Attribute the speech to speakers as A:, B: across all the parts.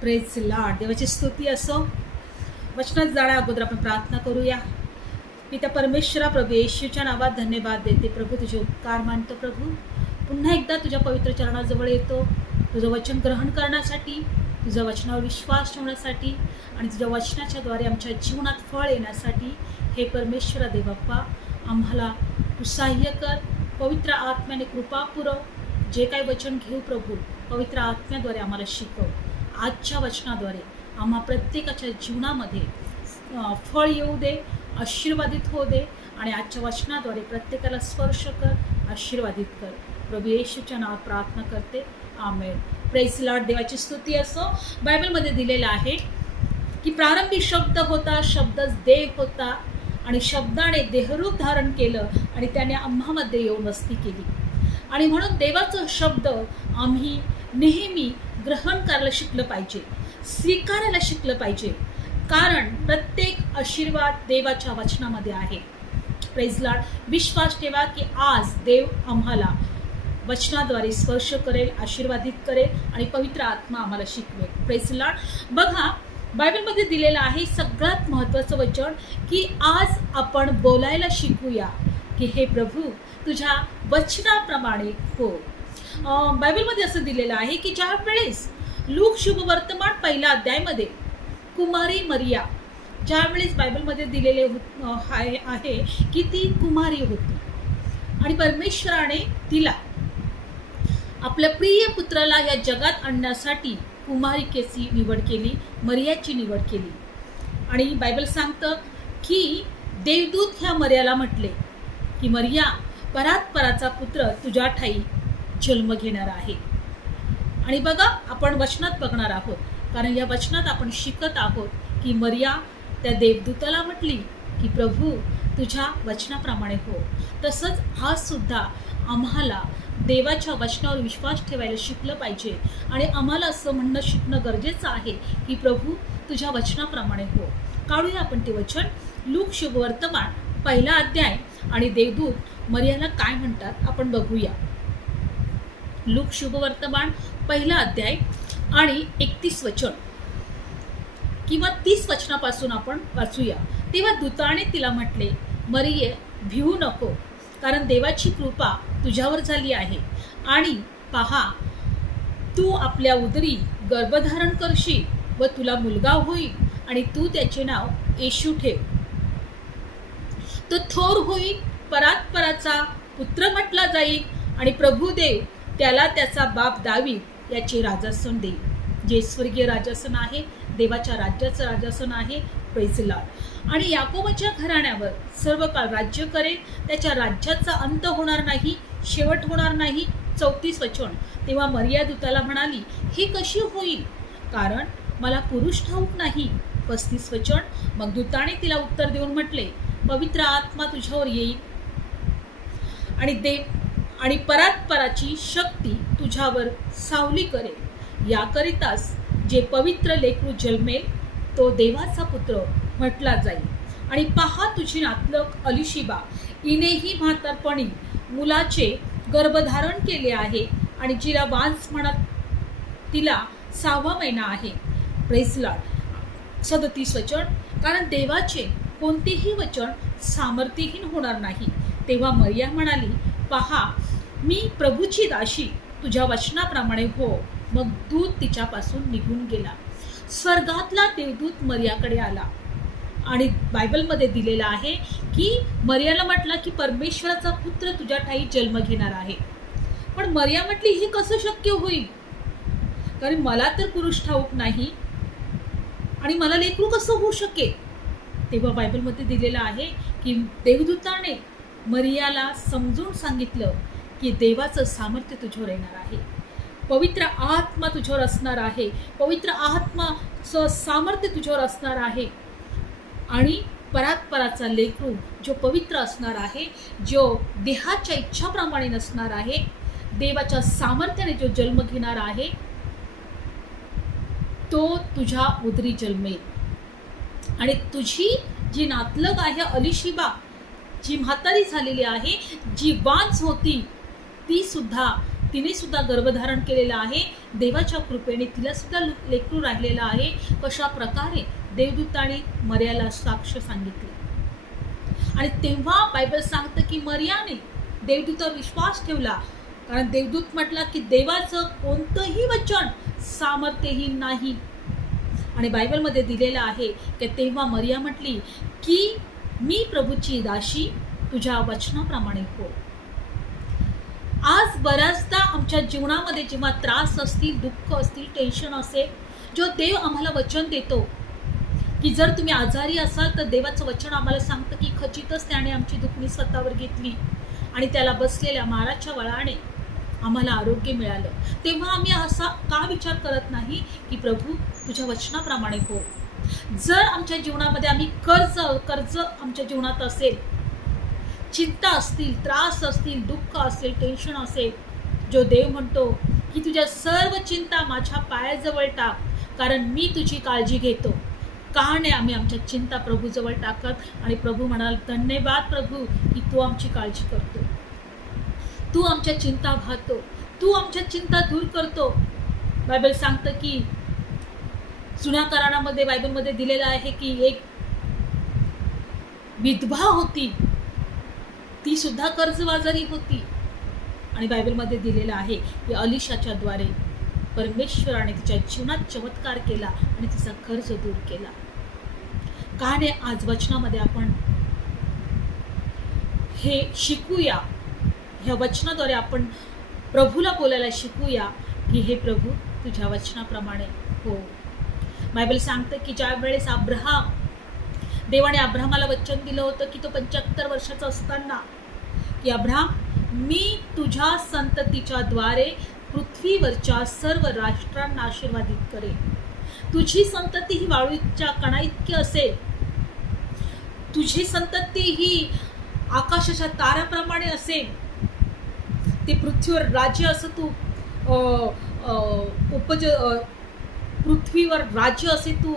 A: Praise लाड देवाची स्तुती असो. वचनात जाण्या अगोदर आपण प्रार्थना करूया. मी त्या परमेश्वरा प्रभू येशूच्या नावात धन्यवाद देते. प्रभू तुझे उपकार मानतो प्रभू. पुन्हा एकदा तुझ्या पवित्र चरणाजवळ येतो. तुझं वचन ग्रहण करण्यासाठी तुझ्या वचनावर विश्वास ठेवण्यासाठी आणि तुझ्या वचनाच्याद्वारे आमच्या जीवनात फळ येण्यासाठी हे परमेश्वरा देवप्पा आम्हाला तू सहाय्य कर. पवित्र आत्म्याने कृपा पुरव. जे काही वचन घेऊ प्रभू पवित्र आत्म्याद्वारे आम्हाला शिकव. आजच्या वचनाद्वारे आम्हा प्रत्येकाच्या जीवनामध्ये फळ येऊ दे आशीर्वादित होऊ दे आणि आजच्या वचनाद्वारे प्रत्येकाला स्पर्श कर आशीर्वादित कर. प्रभू येशूच्या नावात प्रार्थना करते. आमेन. प्रेस लॉर्ड देवाची स्तुती असो. बायबलमध्ये दिलेलं आहे की प्रारंभी शब्द होता शब्दच देव होता आणि शब्दाने देहरूप धारण केलं आणि त्याने आम्हामध्ये येऊन वस्ती केली. आणि म्हणून देवाचा शब्द आम्ही नेहमी ग्रहण करायला शिकलं पाहिजे स्वीकारायला शिकलं पाहिजे. कारण प्रत्येक आशीर्वाद देवाच्या वचनामध्ये आहे. प्रेझलाड विश्वास ठेवा की आज देव आम्हाला वचनाद्वारे स्पर्श करेल आशीर्वादित करेल आणि पवित्र आत्मा आम्हाला शिकवेल. प्रेझलाड बघा बायबलमध्ये दिलेलं आहे सगळ्यात महत्त्वाचं वचन की आज आपण बोलायला शिकूया की हे प्रभू तुझ्या वचनाप्रमाणे हो. बायबलमध्ये असं दिलेलं आहे की ज्या वेळेस लूक शुभवर्तमान पहिल्या अध्यायमध्ये कुमारी मरिया ज्यावेळेस बायबलमध्ये दिलेले आहे की ती कुमारी होती. आणि परमेश्वराने तिला आपल्या प्रिय पुत्राला या जगात आणण्यासाठी कुमारिकेची निवड केली मर्याची निवड केली. आणि बायबल सांगतं की देवदूत ह्या मर्याला म्हटले की मरिया परात्पराचा पुत्र तुझ्या ठाई जन्म घेणार आहे. आणि बघा आपण वचनात बघणार आहोत. कारण या वचनात आपण शिकत आहोत की मर्या त्या देवदूताला म्हटली की प्रभू तुझ्या वचनाप्रमाणे हो. तसंच आज सुद्धा आम्हाला देवाच्या वचनावर विश्वास ठेवायला शिकलं पाहिजे. आणि आम्हाला असं म्हणणं शिकणं गरजेचं आहे की प्रभू तुझ्या वचनाप्रमाणे हो. काढूया आपण ते वचन. लूक शुभवर्तमान पहिला अध्याय. आणि देवदूत मर्याला काय म्हणतात आपण बघूया. लूक शुभवर्तमान पहिला अध्याय आणि एकतीस वचन. किंवा तीस वचनापासून आपण वाचूया. तेव्हा दूताने तिला म्हटले मरिये भिवू नको कारण देवाची कृपा तुझ्यावर झाली आहे. आणि पहा तू आपल्या उदरी गर्भधारण करशील व तुला मुलगा होईल आणि तू त्याचे नाव येशू ठेव. तो थोर होईल परात्पराचा पुत्र म्हटला जाईल आणि प्रभुदेव त्याला त्याचा बाप दावीद याचे राजासन देईल जे स्वर्गीय राजासन आहे देवाच्या राज्याचं राजासन आहे पैसला आणि याकोबाच्या घराण्यावर सर्व काळ राज्य करेल. त्याच्या राज्याचा अंत होणार नाही शेवट होणार नाही चौतीस वचन तेव्हा मर्यादूताला म्हणाली ही कशी होईल? कारण मला पुरुष ठाऊक नाही. पस्तीस वचन मग दूताने तिला उत्तर देऊन म्हटले पवित्र आत्मा तुझ्यावर येईल. आणि देव आणि परात्पराची शक्ती तुझ्यावर सावली करेल. याकरिताच जे पवित्र लेकरू जन्मेल तो देवाचा पुत्र म्हटला जाईल. आणि पहा तुझी नातलक अलिशिबा. इनेही म्हातारपणी मुलाचे गर्भधारण केले आहे आणि जिला वांस म्हणत तिला सहावा महिना आहे. प्रेसला सदतीस वचन. कारण देवाचे कोणतेही वचन सामर्थ्यहीन होणार नाही. तेव्हा मर्या म्हणाली पहा मी प्रभूची दाशी तुझ्या वचनाप्रमाणे हो. मग दूत तिच्यापासून निघून गेला. स्वर्गातला देवदूत मर्याकडे आला. आणि बायबलमध्ये दिलेला आहे की मर्याला म्हटलं की परमेश्वराचा पुत्र तुझ्या ठाई जन्म घेणार आहे. पण मर्या म्हटली हे कसं शक्य होईल? कारण मला तर पुरुष ठाऊक नाही. आणि मला लेकरू कसं होऊ शकेल? तेव्हा बायबलमध्ये दिलेलं आहे की देवदूताने मरियाला समजून सांगितलं की देवाचं सामर्थ्य तुझ्यावर येणार आहे. पवित्र आत्मा तुझ्यावर असणार आहे. पवित्र आत्माचं सामर्थ्य तुझ्यावर असणार आहे. आणि परात्पराचा लेकरू जो पवित्र असणार आहे जो देहाच्या इच्छाप्रमाणे नसणार आहे देवाच्या सामर्थ्याने जो जन्म घेणार आहे तो तुझ्या उदरी जन्मेल. आणि तुझी जी नातलग आहे अलिशिबा जी म्हातारी झालेली आहे जी वांच होती ती सुद्धा तिने सुद्धा गर्भधारण केलेलं आहे. देवाच्या कृपेने तिला सुद्धा लेकरू राहिलेलं आहे. कशा प्रकारे? देवदूताने मर्याला साक्ष सांगितले. आणि तेव्हा बायबल सांगतं की मर्याने देवदूतावर विश्वास ठेवला. कारण देवदूत म्हटला की देवाचं कोणतंही वचन सामर्थ्यहीन नाही. आणि बायबलमध्ये दिलेलं आहे की तेव्हा मर्या म्हटली की मी प्रभूची दाशी तुझ्या वचनाप्रमाणे हो. आज बऱ्याचदा आमच्या जीवनामध्ये जेव्हा त्रास असतील दुःख असतील टेन्शन असेल जो देव आम्हाला वचन देतो की जर तुम्ही आजारी असाल तर देवाचं वचन आम्हाला सांगतं की खचितच त्याने आमची दुखणी स्वतःवर घेतली आणि त्याला बसलेल्या माराच्या वळाने आम्हाला आरोग्य मिळालं. तेव्हा आम्ही असा का विचार करत नाही की प्रभू तुझ्या वचनाप्रमाणे हो. जर आमच्या जीवनामध्ये आम्ही कर्ज कर्ज आमच्या जीवनात असेल चिंता असतील त्रास असतील दुःख असेल टेन्शन असेल जो देव म्हणतो की तुझ्या सर्व चिंता माझ्या पायाजवळ टाक कारण मी तुझी काळजी घेतो. का नाही आम्ही आमच्या चिंता प्रभूजवळ टाकत आणि प्रभू म्हणाल धन्यवाद प्रभू की तू आमची काळजी करतो. तू आमच्या चिंता भातो तू आमच्या चिंता दूर करतो. बायबल सांगतं की जुन्या करारामध्ये बायबलमध्ये दिलेलं आहे की एक विधवा होती. ती सुद्धा कर्जबाजारी होती. आणि बायबलमध्ये दिलेलं आहे की अलिशाच्या द्वारे परमेश्वराने तिच्या जीवनात चमत्कार केला आणि तिचा कर्ज दूर केला. का नाही आज वचनामध्ये आपण हे शिकूया. ह्या वचनाद्वारे आपण प्रभूला बोलायला शिकूया की हे प्रभू तुझ्या वचनाप्रमाणे हो. बायबल सांगतं की ज्या वेळेस अब्रहाम देवाने अब्राहमाला वचन दिलं होतं की तो पंच्याहत्तर वर्षाचा असताना की अब्राहम मी तुझ्या संततीच्या द्वारे पृथ्वीवरच्या सर्व राष्ट्रांना आशीर्वादित करेन. तुझी संतती ही वाळूच्या कणा इतकी असेल. तुझी संतती ही आकाशाच्या ताऱ्याप्रमाणे असेल. ते पृथ्वीवर राज्य असं तू उपज पृथ्वीवर राज्य असे तू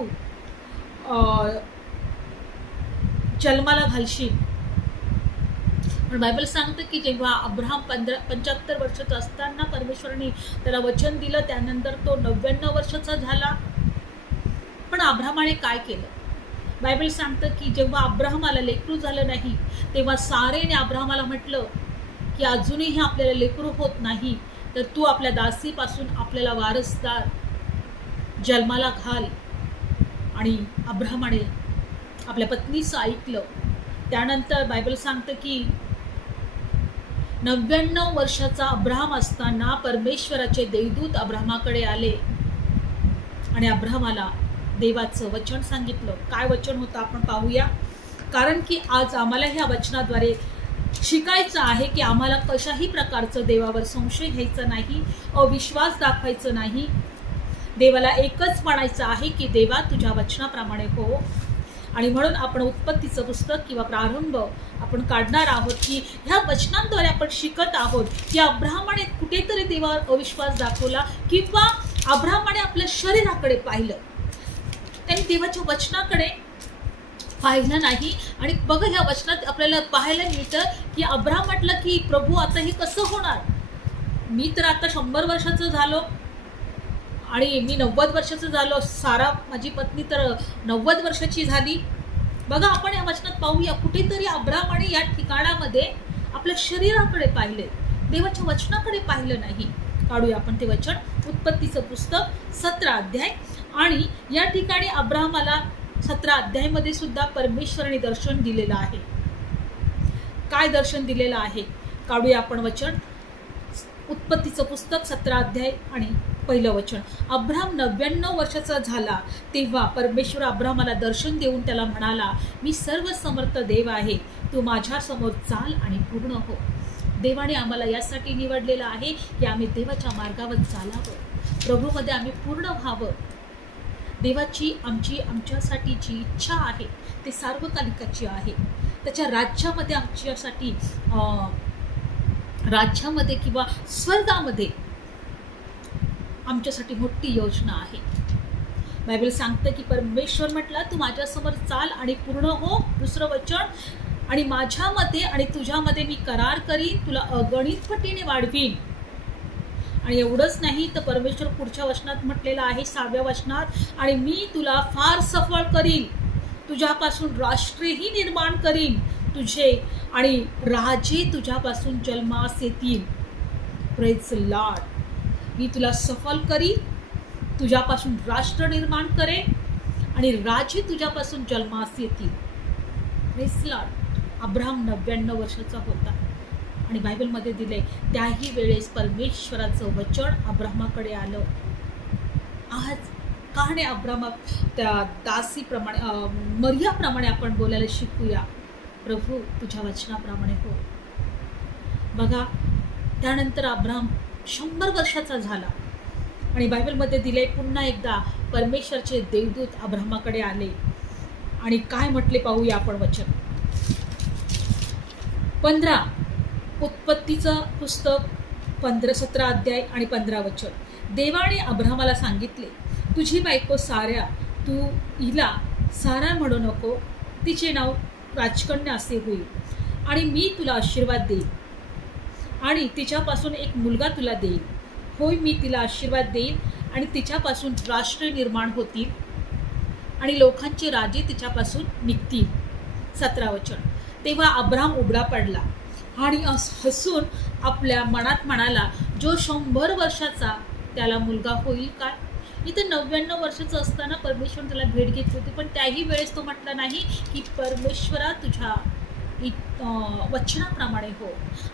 A: जन्माला घालशील. पण बायबल सांगतं की जेव्हा अब्राहम पंधरा पंच्याहत्तर वर्षाचा असताना परमेश्वराने त्याला वचन दिलं त्यानंतर तो नव्याण्णव वर्षाचा झाला. पण अब्राहमाने काय केलं? बायबल सांगतं की जेव्हा अब्राहमाला लेकरू झालं नाही तेव्हा सारेने अब्राहमाला म्हटलं की अजूनही आपल्याला लेकरू होत नाही तर तू आपल्या दासीपासून आपल्याला वारसदार जन्माला घाल. आणि अब्राहमाने आपल्या पत्नीचं ऐकलं. त्यानंतर बायबल सांगतं की नव्याण्णव वर्षाचा अब्राहम असताना परमेश्वराचे देवदूत अब्राहमाकडे आले. आणि अब्राहमाला देवाचं वचन सांगितलं. काय वचन होतं आपण पाहूया. कारण की आज आम्हाला ह्या वचनाद्वारे शिकायचं आहे की आम्हाला कशाही प्रकारचं देवावर संशय घ्यायचा नाही अविश्वास दाखवायचं नाही. देवाला एकच म्हणायचं आहे की देवा तुझ्या वचनाप्रमाणे हो. आणि म्हणून आपण उत्पत्तीचं पुस्तक किंवा प्रारंभ आपण काढणार आहोत की ह्या वचनांद्वारे आपण शिकत आहोत की अब्राहमाने कुठेतरी देवावर अविश्वास दाखवला किंवा अब्राहमाने आपल्या शरीराकडे पाहिलं. त्यांनी देवाच्या वचनाकडे पाहिलं नाही. आणि बघ ह्या वचनात आपल्याला पाहायला मिळतं की अब्राह म्हटलं की प्रभू आता हे कसं होणार? मी तर आता शंभर वर्षाचं झालो. आणि मी नव्वद वर्षाचं झालो सारा माझी पत्नी तर नव्वद वर्षाची झाली. बघा आपण या वचनात पाहूया कुठेतरी अब्रामाने या ठिकाणामध्ये आपल्या शरीराकडे पाहिले. देवाच्या वचनाकडे पाहिलं नाही. काढूया आपण ते वचन. उत्पत्तीचं पुस्तक सतरा अध्याय. आणि या ठिकाणी अब्राहमाला सतरा अध्यायमध्ये सुद्धा परमेश्वराने दर्शन दिलेलं आहे. काय दर्शन दिलेलं आहे? काढूया आपण वचन. उत्पत्तीचं पुस्तक सतरा अध्याय आणि पहिलं वचन. अब्राम नव्याण्णव वर्षाचा झाला तेव्हा परमेश्वर अब्रामाला दर्शन देऊन त्याला म्हणाला मी सर्व समर्थ देव आहे. तू माझ्यासमोर चाल आणि पूर्ण हो. देवाने आम्हाला यासाठी निवडलेलं आहे की आम्ही देवाच्या मार्गावर चालावं. प्रभूमध्ये आम्ही पूर्ण व्हावं. देवाची आमची आमच्यासाठी जी इच्छा आहे. ते सार्वकालिकाची आहे. त्याच्या राज्यामध्ये आमच्यासाठी राज्यामध्ये किंवा स्वर्गामध्ये आमच्यासाठी मोठी योजना आहे. बायबल सांगतं की परमेश्वर म्हटला तू माझ्यासमोर चाल आणि पूर्ण हो दुसरं वचन. आणि माझ्यामध्ये आणि तुझ्यामध्ये मी करार करीन तुला अगणित पटीने वाढवीन. आणि एवढंच नाही तर परमेश्वर पुढच्या वचनात म्हटलेलं आहे सहाव्या वचनात आणि मी तुला फार सफळ करीन. तुझ्यापासून राष्ट्रेही निर्माण करीन. तुझे आणि राजे तुझ्यापासून जन्मास येतील. प्रेज लाड मी तुला सफल करीन तुझ्यापासून राष्ट्र निर्माण करेन आणि राजे तुझ्यापासून जन्मास येतील. प्रेज लाड अब्राहम नव्याण्णव वर्षाचा होता. आणि बायबलमध्ये दिले त्याही वेळेस परमेश्वराचं वचन अब्राहमाकडे आलं. आज का अब्रामा त्या दासीप्रमाणे मर्याप्रमाणे आपण बोलायला शिकूया. प्रभू तुझ्या वचनाप्रमाणे हो. बघा त्यानंतर अब्राम शंभर वर्षाचा झाला. आणि बायबलमध्ये दिले पुन्हा एकदा परमेश्वरचे देवदूत अब्रामाकडे आले. आणि काय म्हटले पाहूया आपण वचन. पंधरा उत्पत्तीचं पुस्तक पंधरा सतरा अध्याय आणि पंधरा वचन. देवाने अब्रामाला सांगितले तुझी बायको साऱ्या तू हिला सारा म्हणू नको. तिचे नाव राजकन्या असे होईल. आणि मी तुला आशीर्वाद देईन. आणि तिच्यापासून एक मुलगा तुला देईन. होय मी तिला आशीर्वाद देईन आणि तिच्यापासून राष्ट्र निर्माण होतील आणि लोकांचे राजे तिच्यापासून निघतील. सतरा वचन. तेव्हा अब्राम उघडा पडला आणि हसून आपल्या मनात म्हणाला जो शंभर वर्षाचा त्याला मुलगा होईल काय? इथे नव्याण्णव वर्षाचं असताना परमेश्वर त्याला भेट घेतली होती पण त्याही वेळेस तो म्हटला नाही की परमेश्वरा तुझ्या इ- वचनाप्रमाणे हो.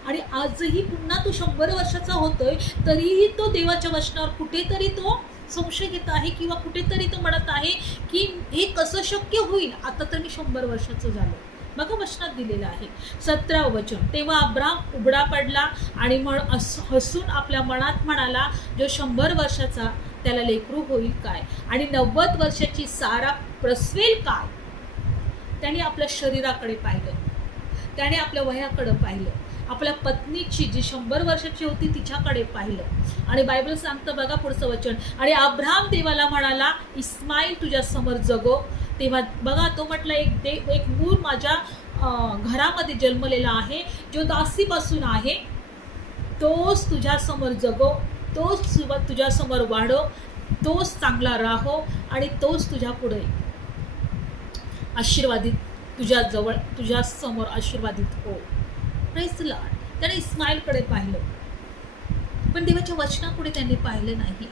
A: आणि आजही पुन्हा तो शंभर वर्षाचा होतोय तरीही तो देवाच्या वचनावर कुठेतरी तो संशय घेत आहे किंवा कुठेतरी तो म्हणत आहे की हे कसं शक्य होईल? आता तर मी शंभर वर्षाचं झालो. बघा वचनात दिलेलं आहे. सतरावं वचन. तेव्हा अब्राम उघडा पडला आणि मग हस- हसून आपल्या मनात म्हणाला जो शंभर वर्षाचा त्याला लेकरू होईल काय? आणि नव्वद वर्षाची सारा प्रसवेल काय? त्याने आपल्या शरीराकडे पाहिलं. त्याने आपल्या वयाकडे पाहिलं. आपल्या पत्नीची जी शंभर वर्षाची होती तिच्याकडे पाहिलं. आणि बायबल सांगतं बघा पुढचं वचन. आणि अब्राम देवाला म्हणाला इस्माईल तुझ्या समोर जगो. तेव्हा बघा तो म्हटलं एक देव एक मूल माझ्या घरामध्ये जन्मलेला आहे जो दासीपासून आहे. तोच तुझ्यासमोर जगो. तोच तुझ्या तुझ्यासमोर वाढो तोच चांगला राहो आणि तोच तुझ्या पुढे आशीर्वादित तुझ्या जवळ तुझ्या समोर आशीर्वादित हो. प्रेस त्याने इस्माईलकडे पाहिलं. पण देवाच्या वचनापुढे त्यांनी पाहिलं नाही.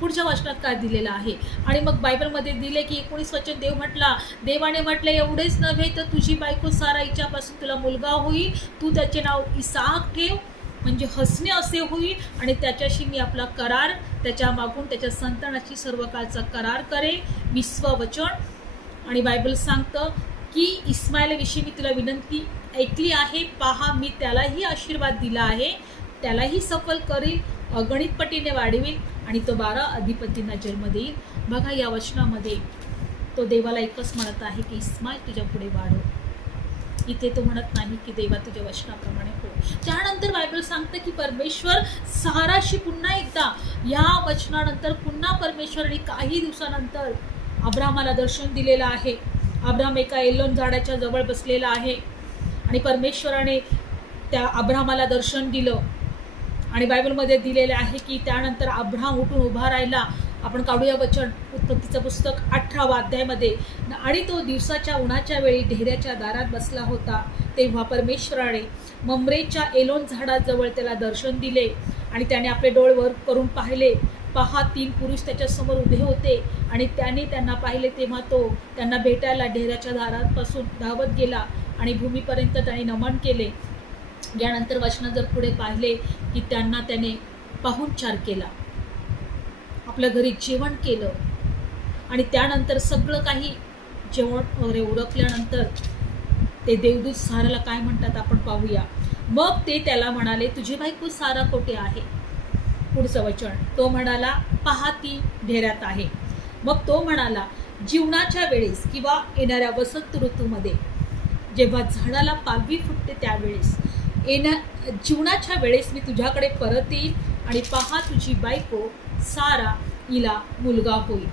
A: पुढच्या वचनात काय दिलेलं आहे? आणि मग बायबलमध्ये दिले की एकोणीस वचन देव म्हटला देवाने म्हटलं एवढेच नव्हे तर तुझी बायको सारा हिच्यापासून तुला मुलगा होईल. तू त्याचे नाव इसाक ठेव म्हणजे हसणे असे होईल आणि त्याच्याशी मी आपला करार त्याच्या मागून त्याच्या संतानाशी सर्व काळचा करार करेन. मी स्ववचन आणि बायबल सांगतं की इस्माईलविषयी मी तुला विनंती ऐकली आहे पहा मी त्यालाही आशीर्वाद दिला आहे त्यालाही सफल करेल अगणित पटीने वाढवेल आणि तो बारा अधिपतींना जन्म देईल. बघा या वचनामध्ये तो देवाला एकच म्हणत आहे की इस्माईल तुझ्या पुढे वाढव. इथे तो म्हणत नाही की देवा तुझ्या वचनाप्रमाणे हो. त्यानंतर बायबल सांगतं की परमेश्वर साराशी पुन्हा एकदा या वचनानंतर पुन्हा परमेश्वराने काही दिवसानंतर अब्रामाला दर्शन दिलेलं आहे. अब्राम एका एलोन झाडाच्या जवळ बसलेला आहे आणि परमेश्वराने त्या अब्रामाला दर्शन दिलं. आणि बायबलमध्ये दिलेले आहे की त्यानंतर अब्राम उठून उभा राहिला. आपण काढूया वचन. उत्पत्तीचं पुस्तक अठरावा अध्यायमध्ये. आणि तो दिवसाच्या उन्हाच्या वेळी ढेऱ्याच्या दारात बसला होता. तेव्हा परमेश्वराने ममरेच्या एलोन झाडाजवळ त्याला दर्शन दिले आणि त्याने आपले डोळ वर करून पाहिले. पहा तीन पुरुष त्याच्यासमोर उभे होते आणि त्याने त्यांना पाहिले तेव्हा तो त्यांना भेटायला ढेऱ्याच्या दारापासून धावत गेला आणि भूमीपर्यंत त्याने नमन केले. यानंतर वचनं जर पुढे पाहिले की त्यांना त्याने पाहुणचार केला. आपल्या घरी जेवण केलं. आणि त्यानंतर सगळं काही जेवण वगैरे उरकल्यानंतर ते देवदूत साराला काय म्हणतात आपण पाहूया. मग ते त्याला म्हणाले तुझी बायको सारा कोठे आहे? पुढचं वचन. तो म्हणाला पहा ती ढेऱ्यात आहे. मग तो म्हणाला जीवनाच्या वेळेस किंवा येणाऱ्या वसंत ऋतूमध्ये जेव्हा झाडाला पालवी फुटते त्यावेळेस येण्या जीवनाच्या वेळेस मी तुझ्याकडे परत येईल आणि पहा तुझी बायको सारा हिला मुलगा होईल.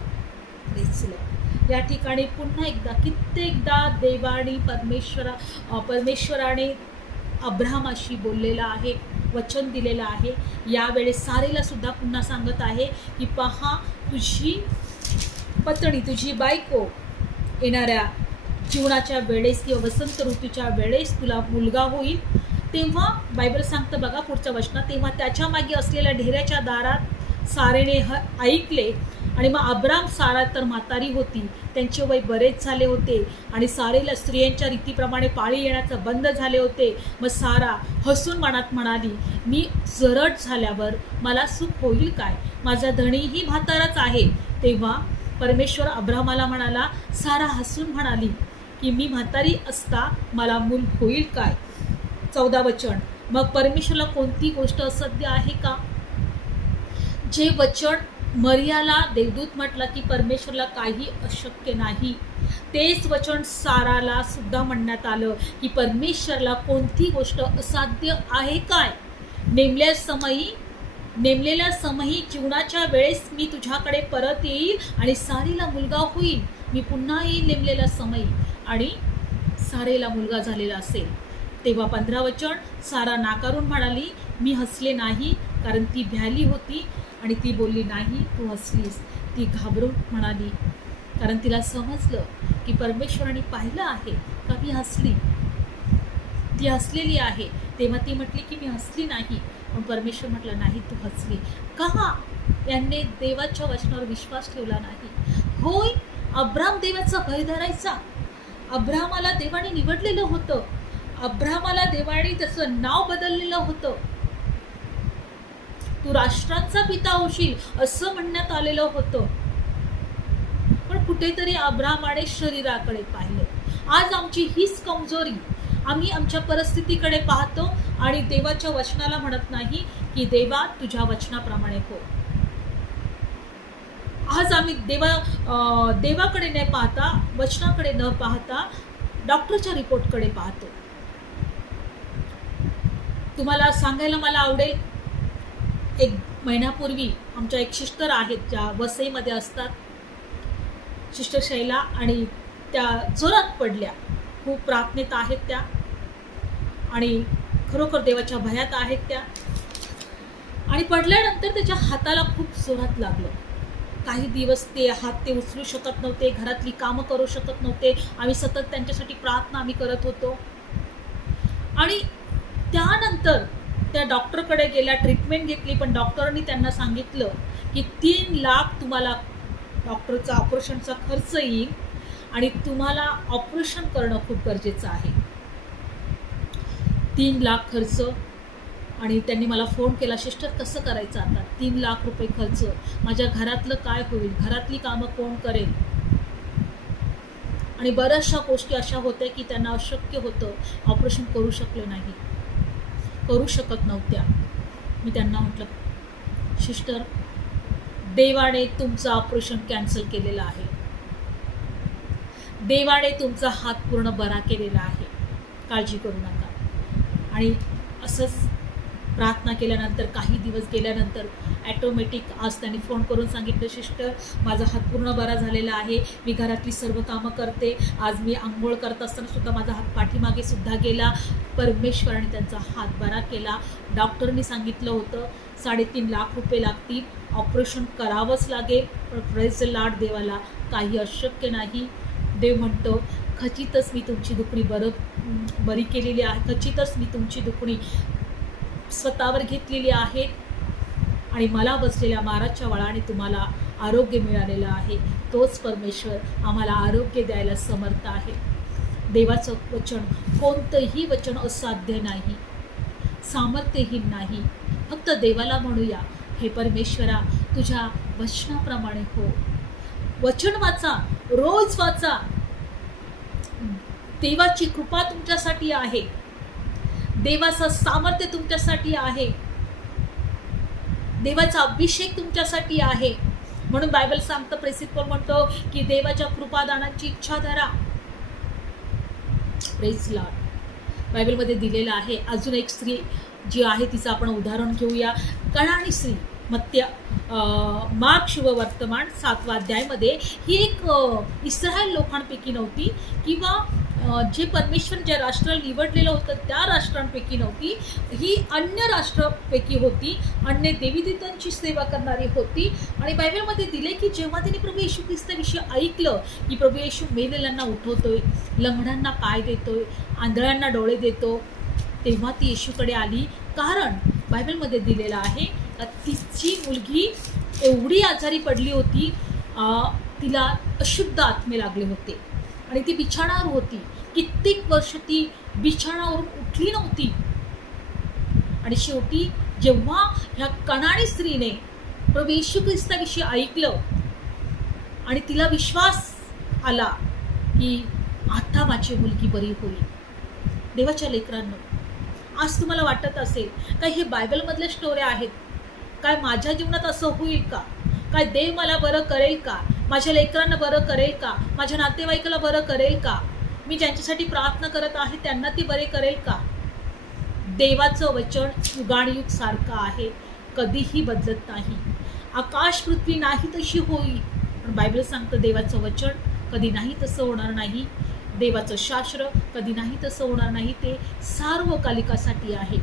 A: या ठिकाणी पुन्हा एकदा कित्येकदा देवाने परमेश्वरा परमेश्वराने अब्रामाशी बोललेला आहे वचन दिलेलं आहे. यावेळेस सारेला सुद्धा पुन्हा सांगत आहे की पहा तुझी पत्नी तुझी बायको येणाऱ्या जीवनाच्या वेळेस किंवा वसंत ऋतूच्या वेळेस तुला मुलगा होईल. तेव्हा बायबल सांगतं बघा पुढच्या वचनात तेव्हा त्याच्यामागे असलेल्या ढेऱ्याच्या दारात सारेने ह ऐकले. आणि मग अब्राम सारा तर म्हातारी होती. त्यांचे वय बरेच झाले होते. आणि सारेला स्त्रियांच्या रीतीप्रमाणे पाळी येण्याचं बंद झाले होते. मग सारा हसून मनात म्हणाली मी जरट झाल्यावर मला सुख होईल काय? माझा धणीही म्हाताराच आहे. तेव्हा परमेश्वर अब्रामाला म्हणाला सारा हसून म्हणाली की मी म्हातारी असता मला मूल होईल काय? चौदा वचन. मग परमेश्वरला कोणती गोष्ट असध्य आहे का? जे वचन मर्याला देवदूत म्हटलं की परमेश्वरला काही अशक्य नाही तेच वचन साराला सुद्धा म्हणण्यात आलं की परमेश्वरला कोणती गोष्ट असाध्य आहे काय? नेमल्या समयी नेमलेल्या समयी जीवनाच्या वेळेस मी तुझ्याकडे परत येईल आणि सारीला मुलगा होईल. मी पुन्हा येईल नेमलेला समयी आणि सारेला मुलगा झालेला असेल. तेव्हा पंधरा वचन सारा नाकारून म्हणाली मी हसले नाही कारण ती भ्याली होती. आणि ती बोलली नाही तू हसलीस. ती घाबरून म्हणाली कारण तिला समजलं की परमेश्वराने पाहिलं आहे का मी हसली. ती हसलेली आहे. तेव्हा ती म्हटली की मी हसली नाही. पण परमेश्वर म्हटलं नाही तू हसली. का यांनी देवाच्या वचनावर विश्वास ठेवला नाही? होय अब्राम देवाचा भय धरायचा. अब्रामाला देवाने निवडलेलं होतं. अब्रामाला देवाने त्याचं नाव बदललेलं होतं. तू राष्ट्रांचा पिता होशील असं म्हणण्यात आलेलं होतं. पण कुठेतरी अब्रामाने शरीराकडे पाहिलं. आज आमची हीच कमजोरी. आम्ही आमच्या परिस्थितीकडे पाहतो आणि देवाच्या वचनाला म्हणत नाही की देवा तुझ्या वचनाप्रमाणे हो. आज आम्ही देवा देवाकडे न पाहता वचनाकडे न पाहता डॉक्टरच्या रिपोर्टकडे पाहतो. तुम्हाला सांगायला मला आवडेल एक महिन्यापूर्वी आमच्या एक सिस्टर आहेत ज्या वसईमध्ये असतात. सिस्टर शैला आणि त्या जोरात पडल्या. खूप प्रार्थनेत आहेत त्या. आणि खरोखर देवाच्या भयात आहेत त्या. आणि पडल्यानंतर त्याच्या हाताला खूप जोरात लागलं. काही दिवस ते हात ते उचलू शकत नव्हते घरातली कामं करू शकत नव्हते. आम्ही सतत त्यांच्यासाठी प्रार्थना आम्ही करत होतो. आणि त्यानंतर त्या डॉक्टरकडे गेल्या ट्रीटमेंट घेतली पण डॉक्टरांनी त्यांना सांगितलं की तीन लाख तुम्हाला डॉक्टरचा ऑपरेशनचा खर्च येईल आणि तुम्हाला ऑपरेशन करणं खूप गरजेचं आहे. तीन लाख खर्च आणि त्यांनी मला फोन केला सिस्टर कसं करायचं आता? तीन लाख रुपये खर्च. माझ्या घरातलं काय होईल? घरातली कामं कोण करेल? आणि बऱ्याचशा गोष्टी अशा होत्या की त्यांना अशक्य होतं ऑपरेशन करू शकले नाही. करू शकत नव्हत्या. मी त्यांना म्हटलं सिस्टर देवाने तुमचं ऑपरेशन कॅन्सल केलेलं आहे. देवाने तुमचा हात पूर्ण बरा केलेला आहे. काळजी करू नका. आणि असंच प्रार्थना केल्यानंतर काही दिवस गेल्यानंतर ॲटोमॅटिक आज त्यांनी फोन करून सांगितलं सिस्टर माझा हात पूर्ण बरा झालेला आहे. मी घरातली सर्व कामं करते. आज मी आंघोळ करत असताना सुद्धा माझा हात पाठीमागे सुद्धा गेला. परमेश्वराने त्यांचा हात बरा केला. डॉक्टरनी सांगितलं होतं साडेतीन लाख रुपये लागतील. ऑपरेशन करावंच लागेल पण प्रेस लाड देवाला काही अशक्य नाही. देव म्हणतो खचितच मी तुमची दुखणी बरं बरी केलेली आहे. खचितच मी तुमची दुखणी स्वतःवर घेतलेली आहे. आणि मला बसलेल्या माराच्या वळाने तुम्हाला आरोग्य मिळालेलं आहे. तोच परमेश्वर आम्हाला आरोग्य द्यायला समर्थ आहे. देवाचं वचन कोणतंही वचन असाध्य नाही. सामर्थ्यहीन नाही. फक्त देवाला म्हणूया हे परमेश्वरा तुझ्या वचनाप्रमाणे हो. वचन वाचा रोज वाचा. देवाची कृपा तुमच्यासाठी आहे. देवाचं सामर्थ्य तुमच्यासाठी आहे. देवाचा अभिषेक तुमच्यासाठी आहे. म्हणून बायबल सांगतं प्रेसित म्हणतो की देवाच्या कृपादानाची इच्छा धरा. प्रेस लॉर्ड बायबलमध्ये दिलेलं आहे. अजून एक स्त्री जी आहे तिचं आपण उदाहरण घेऊया. कणाणी स्त्री मत्य मार्ग मार्क शुभवर्तमान सातवा अध्यायमध्ये ही एक इस्रायल लोकांपैकी नव्हती किंवा जे परमेश्वर ज्या राष्ट्राला निवडलेलं होतं त्या राष्ट्रांपैकी नव्हती. ही अन्य राष्ट्रापैकी होती. अन्य देवीदेवतांची सेवा करणारी होती. आणि बायबलमध्ये दिले की जेव्हा तिने प्रभू येशू ख्रिस्ताविषयी ऐकलं की प्रभू येशू मेलेल्यांना उठवतोय लंगड्यांना पाय देतोय आंधळ्यांना डोळे देतो तेव्हा ती येशूकडे आली. कारण बायबलमध्ये दिलेलं आहे तिची मुलगी एवढी आजारी पडली होती तिला अशुद्ध आत्मे लागले होते. आणि ती बिछाणावर होती. कित्येक वर्ष ती बिछाणावरून उठली नव्हती. आणि शेवटी जेव्हा ह्या कणाणी स्त्रीने प्रभू येशू ख्रिस्ताविषयी ऐकलं आणि तिला विश्वास आला की आता माझी मुलगी बरी होईल. देवाच्या लेकरांनो आज तुम्हाला वाटत असेल काय हे बायबलमधल्या स्टोऱ्या आहेत? काय माझ्या जीवनात असं होईल का? काय देव मला बरं करेल का? माझ्या लेकरांना बरं करेल का? माझ्या नातेवाईकाला बरं करेल का? मी ज्यांच्यासाठी प्रार्थना करत आहे त्यांना ती बरे करेल का? देवाचं वचन युगाणयुग सारखं आहे. कधीही बदलत नाही. आकाश पृथ्वी नाही तशी होईल. पण बायबल सांगतं देवाचं वचन कधी नाही तसं होणार नाही. देवाचं शास्त्र कधी नाही तसं होणार नाही. ते सार्वकालिकासाठी आहे.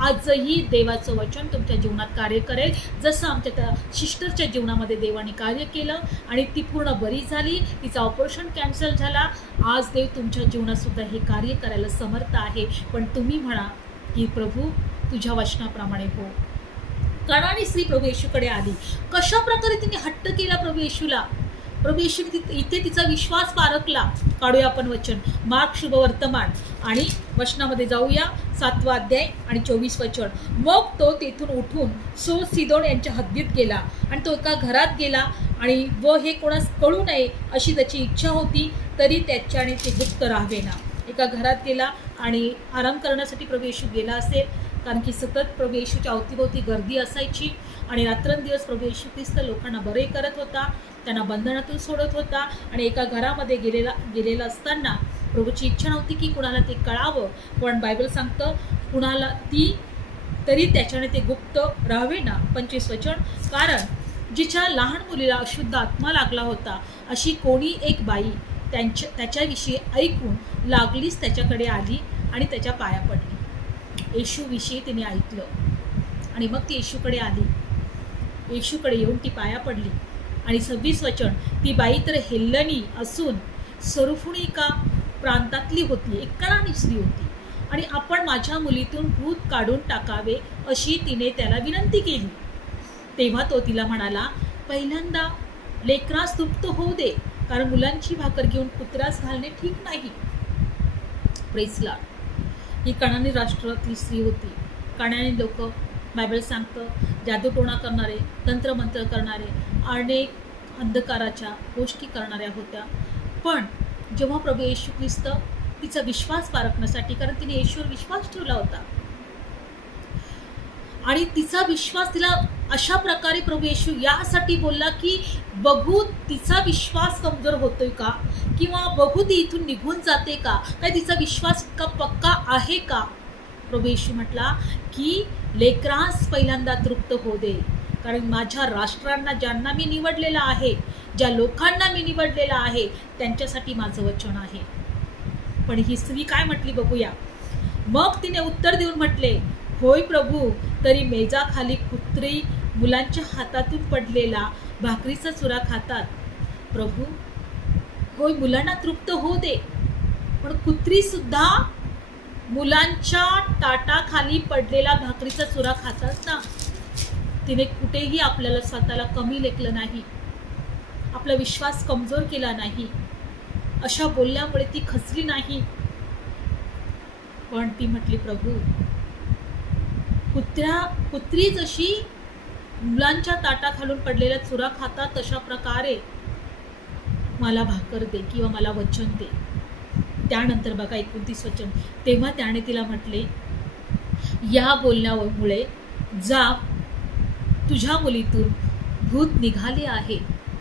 A: आजही देवाचं वचन तुमच्या जीवनात कार्य करेल. जसं आमच्या त्या सिस्टरच्या जीवनामध्ये देवाने कार्य केलं आणि ती पूर्ण बरी झाली तिचा ऑपरेशन कॅन्सल झाला. आज देव तुमच्या जीवनातसुद्धा हे कार्य करायला समर्थ आहे. पण तुम्ही म्हणा की प्रभू तुझ्या वचनाप्रमाणे हो. कणाने स्त्री प्रभू येशूकडे आली. कशा प्रकारे तिने हट्ट केला प्रभू येशूला? प्रभू येशू इथे तिचा विश्वास पारखला. काढूया आपण वचन. मार्ग शुभ वर्तमान. आणि वचनामध्ये जाऊया. सातवा अध्याय आणि चोवीस वचन. मग तो तेथून उठून सो सिदोन यांच्या हद्दीत गेला. आणि तो एका घरात गेला. आणि व हे कोणास कळू नये अशी त्याची इच्छा होती तरी त्याच्याने ते गुप्त राहावे ना एका घरात गेला आणि आराम करण्यासाठी प्रभू येशू गेला असेल. कारण की सतत प्रभू येशूच्या अवतीभोवती गर्दी असायची. आणि रात्रंदिवस प्रभू येशू ख्रिस्त लोकांना बरे करत होता. त्यांना बंधनातून सोडत होता आणि एका घरामध्ये गेलेला गेलेला असताना प्रभूची इच्छा नव्हती की कुणाला ते कळावं पण बायबल सांगतं कुणाला ती तरी त्याच्याने ते गुप्त राहावे ना? पंचवीस वचन. कारण जिच्या लहान मुलीला अशुद्ध आत्मा लागला होता अशी कोणी एक बाई त्यांच्या त्याच्याविषयी ऐकून लागलीच त्याच्याकडे आली आणि त्याच्या पाया पडली. येशूविषयी तिने ऐकलं. आणि मग ती येशूकडे आली. येशूकडे येऊन ती पाया पडली. आणि सव्वीस वचन ती बाई तर हेल्लनी असून सरुफुणिका प्रांतातली होती एक कणाणी स्त्री होती. आणि आपण माझ्या मुलीतून भूत काढून टाकावे अशी तिने त्याला विनंती केली. तेव्हा तो तिला म्हणाला पहिल्यांदा लेकरास तृप्त होऊ दे कारण मुलांची भाकर घेऊन कुत्रास घालणे ठीक नाही. प्रेसला ही कणानी राष्ट्रातली स्त्री होती. कणानी लोक बायबल सांगतं जादूटोणा करणारे तंत्रमंत्र करणारे अनेक अंधकाराच्या गोष्टी करणाऱ्या होत्या. पण जेव्हा प्रभू येशू ख्रिस्त तिचा विश्वास पारखण्यासाठी कारण तिने येशूवर विश्वास ठेवला होता. आणि तिचा विश्वास तिला अशा प्रकारे प्रभू येशू यासाठी बोलला की बघू तिचा विश्वास कमजोर होतोय का? किंवा बघू ती इथून निघून जाते का? काय तिचा विश्वास इतका पक्का आहे का? प्रभू येशू म्हटला की लेकरास पहिल्यांदा तृप्त होऊ दे. कारण माझ्या राष्ट्रांना ज्यांना मी निवडलेलं आहे ज्या लोकांना मी निवडलेलं आहे त्यांच्यासाठी माझं वचन आहे. पण ही स्त्री काय म्हटली बघूया? मग तिने उत्तर देऊन म्हटले होय प्रभू तरी मेजाखाली कुत्री मुलांच्या हातातून पडलेला भाकरीचा चुरा खातात. प्रभू होय मुलांना तृप्त होऊ दे पण कुत्री सुद्धा मुलांच्या ताटाखाली पडलेला भाकरीचा चुरा खातात ना? तिने कुठेही आपल्याला स्वतःला कमी लेखलं नाही. आपला विश्वास कमजोर केला नाही. अशा बोलल्यामुळे ती खचली नाही. पण ती म्हटली प्रभू कुत्र्या कुत्री जशी मुलांच्या ताटाखालून पडलेल्या चुरा खातात तशा प्रकारे मला भाकर दे किंवा मला वचन दे. त्यानंतर बघा एकोणतीस वचन. तेव्हा त्याने तिला म्हटले या बोलण्यामुळे जा तुझ्या मुलीतून भूत निघाले आहे.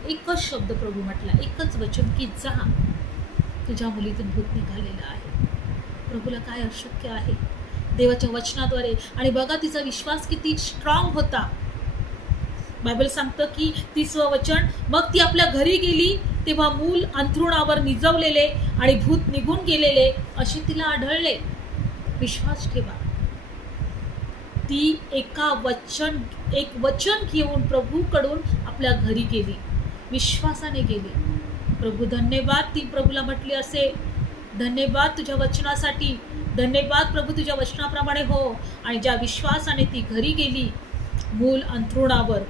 A: एकच शब्द प्रभू म्हटला एकच वचन की जा. तुझ्या मुलीतून भूत निघालेलं आहे. प्रभूला काय अशक्य आहे? देवाच्या वचनाद्वारे आणि बघा तिचा विश्वास किती स्ट्रॉंग होता. बायबल सांगतं की ती स्ववचन मग ती आपल्या घरी गेली तेव्हा मूल अंथरुणावर निजवलेले आणि भूत निघून गेलेले असे तिला आढळले. विश्वास ठेवा. ती एका वचन एक वचन घेऊन प्रभूकडून आपल्या घरी गेली. विश्वासाने गेली. प्रभू धन्यवाद. ती प्रभूला म्हटली असे धन्यवाद तुझ्या वचनासाठी. धन्यवाद प्रभू तुझ्या वचनाप्रमाणे हो. आणि ज्या विश्वासाने ती घरी गेली मूल अंथरुणावर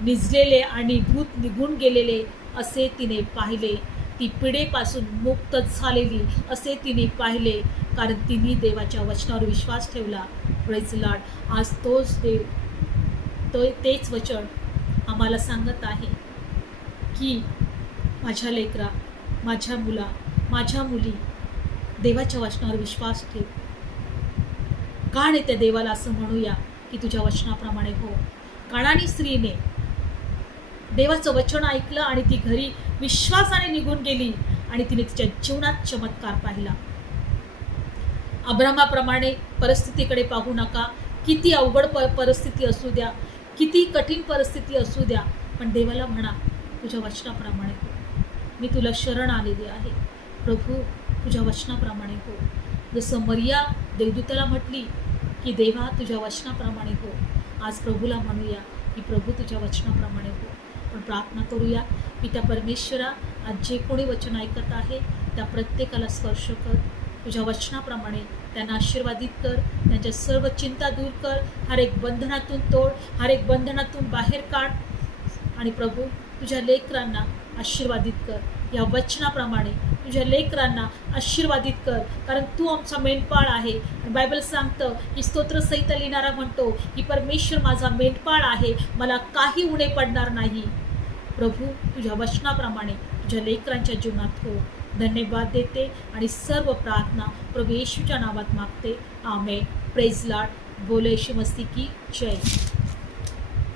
A: निजलेले आणि भूत निघून गेलेले असे तिने पाहिले. ती पिढेपासून मुक्त झालेली असे तिने पाहिले. कारण तिने देवाच्या वचनावर विश्वास ठेवला. प्रेज लाड आज तोच देव तो तेच वचन आम्हाला सांगत आहे की माझ्या लेकरा माझ्या मुला माझ्या मुली देवाच्या वचनावर विश्वास ठेव. का नाही त्या देवाला असं म्हणूया की तुझ्या वचनाप्रमाणे हो? काळानी स्त्रीने देवाचं वचन ऐकलं आणि ती घरी विश्वासाने निघून गेली आणि तिने तिच्या जीवनात चमत्कार पाहिला. अब्रामाप्रमाणे परिस्थितीकडे पाहू नका. किती अवघड प परिस्थिती असू द्या किती कठीण परिस्थिती असू द्या पण देवाला म्हणा तुझ्या वचनाप्रमाणे हो. मी तुला शरण आलेली आहे. प्रभू तुझ्या वचनाप्रमाणे हो. जसं मर्या देवदूताला म्हटली की देवा तुझ्या वचनाप्रमाणे हो. आज प्रभूला म्हणूया की प्रभू तुझ्या वचनाप्रमाणे हो. पण प्रार्थना करूया की त्या परमेश्वरा आज जे कोणी वचन ऐकत आहे त्या प्रत्येकाला स्पर्श कर. तुझ्या वचनाप्रमाणे त्यांना आशीर्वादित कर. त्यांच्या सर्व चिंता दूर कर. हर एक बंधनातून तोड हर एक बंधनातून बाहेर काढ. आणि प्रभू तुझ्या लेकरांना आशीर्वादित कर. या वचनाप्रमाणे तुझ्या लेकरांना आशीर्वादित कर. कारण तू आमचा मेंढपाळ आहे. आणि बायबल सांगतं की स्तोत्रसहित लिहिणारा म्हणतो की परमेश्वर माझा मेंढपाळ आहे. मला काही उणे पडणार नाही. प्रभू तुझ्या वचनाप्रमाणे तुझ्या लेकरांच्या जीवनात हो. धन्यवाद देते आणि सर्व प्रार्थना प्रभू येशूच्या नावात मागते. आमे प्रेझलाड बोले मस्ती की जय.